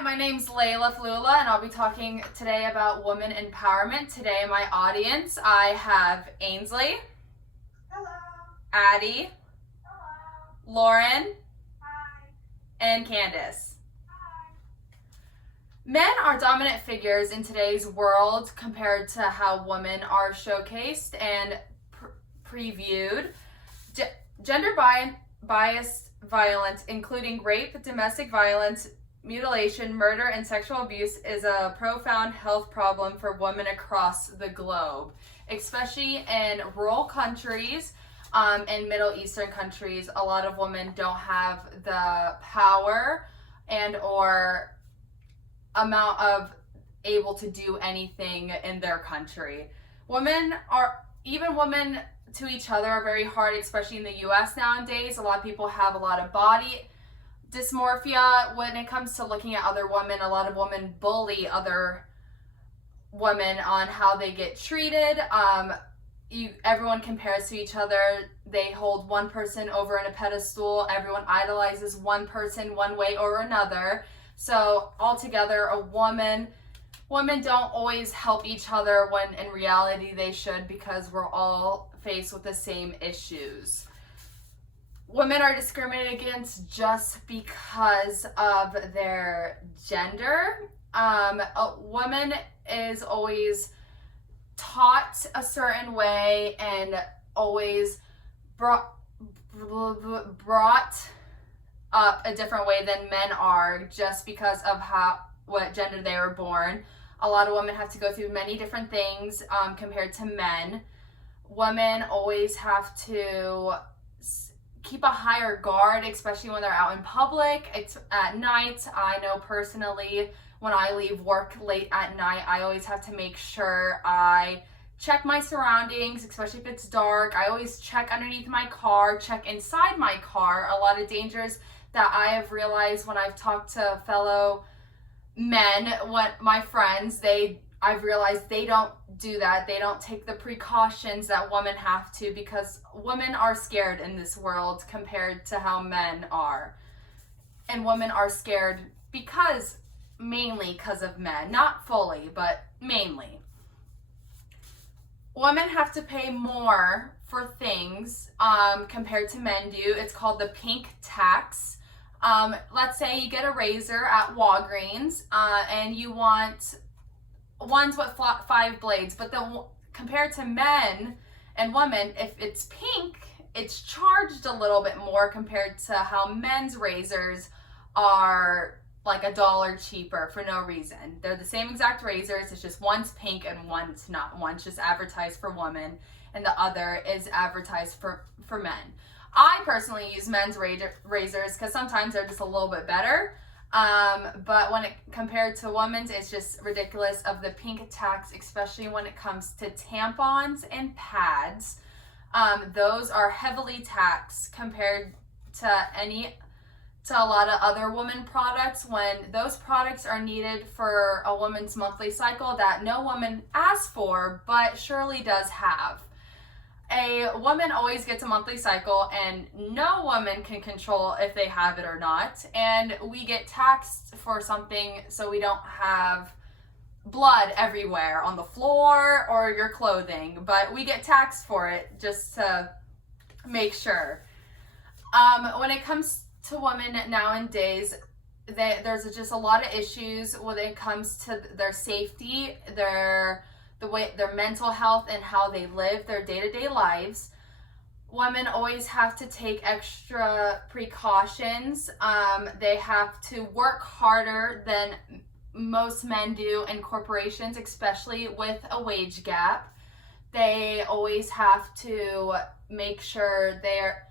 Hi, my name's Layla Flula, and I'll be talking today about woman empowerment. Today, my audience, I have Ainsley. Hello. Addie. Hello. Lauren. Hi. And Candace. Hi. Men are dominant figures in today's world compared to how women are showcased and previewed. Gender-biased violence, including rape, domestic violence, mutilation, murder, and sexual abuse, is a profound health problem for women across the globe, especially in rural countries and Middle Eastern countries. A lot of women don't have the power and or amount of able to do anything in their country. Women to each other are very hard, especially in the US nowadays. A lot of people have a lot of body dysmorphia when it comes to looking at other women. A lot of women bully other women on how they get treated. Everyone compares to each other. They hold one person over in a pedestal. Everyone idolizes one person one way or another. So altogether, women don't always help each other when in reality they should, because we're all faced with the same issues. Women are discriminated against just because of their gender. A woman is always taught a certain way and always brought up a different way than men are, just because of what gender they were born. A lot of women have to go through many different things compared to men. Women always have to keep a higher guard, especially when they're out in public. It's at night. I know personally, when I leave work late at night, I always have to make sure I check my surroundings, especially if it's dark. I always check underneath my car, check inside my car. A lot of dangers that I have realized when I've talked to fellow men, my friends, I've realized they don't do that. They don't take the precautions that women have to, because women are scared in this world compared to how men are. And women are scared mainly because of men. Not fully, but mainly. Women have to pay more for things compared to men do. It's called the pink tax. Let's say you get a razor at Walgreens and you want ones with 5 blades, but compared to men and women, if it's pink, it's charged a little bit more compared to how men's razors are like $1 cheaper for no reason. They're the same exact razors, it's just one's pink and one's not. One's just advertised for women and the other is advertised for men. I personally use men's razors because sometimes they're just a little bit better. But when it compared to women's, it's just ridiculous of the pink tax, especially when it comes to tampons and pads. Those are heavily taxed compared to a lot of other women products, when those products are needed for a woman's monthly cycle that no woman asks for, but surely does have. A woman always gets a monthly cycle, and no woman can control if they have it or not. And we get taxed for something so we don't have blood everywhere on the floor or your clothing, but we get taxed for it just to make sure. When it comes to women nowadays, there's just a lot of issues when it comes to their safety, their mental health, and how they live their day-to-day lives. Women always have to take extra precautions. They have to work harder than most men do in corporations, especially with a wage gap. They always have to make sure they're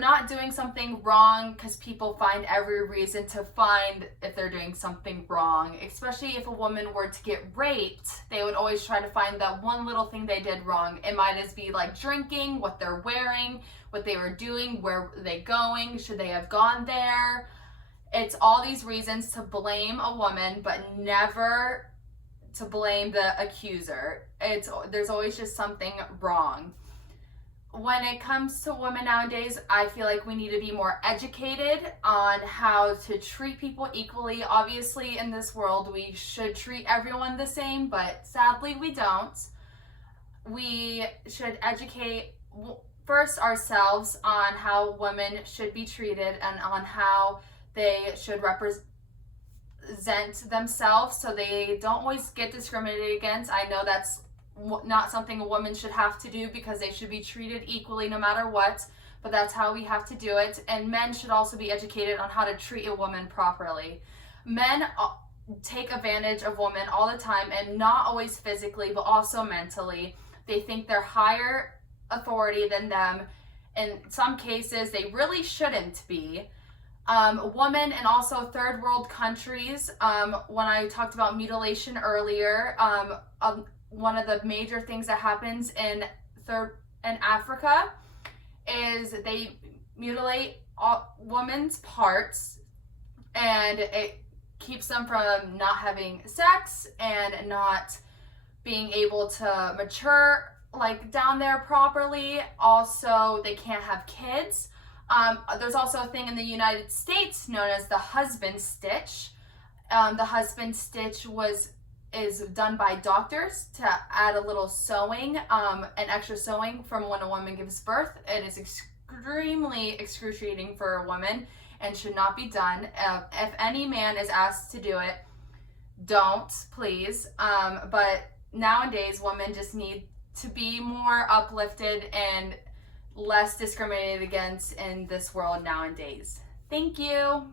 not doing something wrong, because people find every reason to find if they're doing something wrong. Especially if a woman were to get raped, they would always try to find that one little thing they did wrong. It might just be like drinking, what they're wearing, what they were doing, where were they going, should they have gone there. It's all these reasons to blame a woman, but never to blame the accuser. There's always just something wrong. when it comes to women nowadays, I feel like we need to be more educated on how to treat people equally. Obviously, in this world, we should treat everyone the same, but sadly, we don't. We should educate first ourselves on how women should be treated and on how they should represent themselves so they don't always get discriminated against. I know that's not something a woman should have to do because they should be treated equally no matter what, but that's how we have to do it. And men should also be educated on how to treat a woman properly. Men take advantage of women all the time, and not always physically but also mentally. They think they're higher authority than them. In some cases they really shouldn't be. Women and also third world countries, when I talked about mutilation earlier, one of the major things that happens in Africa is they mutilate women's parts, and it keeps them from not having sex and not being able to mature like down there properly. Also, they can't have kids. There's also a thing in the United States known as the husband stitch. The husband stitch is done by doctors to add a little sewing, an extra sewing from when a woman gives birth. It is extremely excruciating for a woman and should not be done. If any man is asked to do it, don't, please. But nowadays, women just need to be more uplifted and less discriminated against in this world nowadays. Thank you.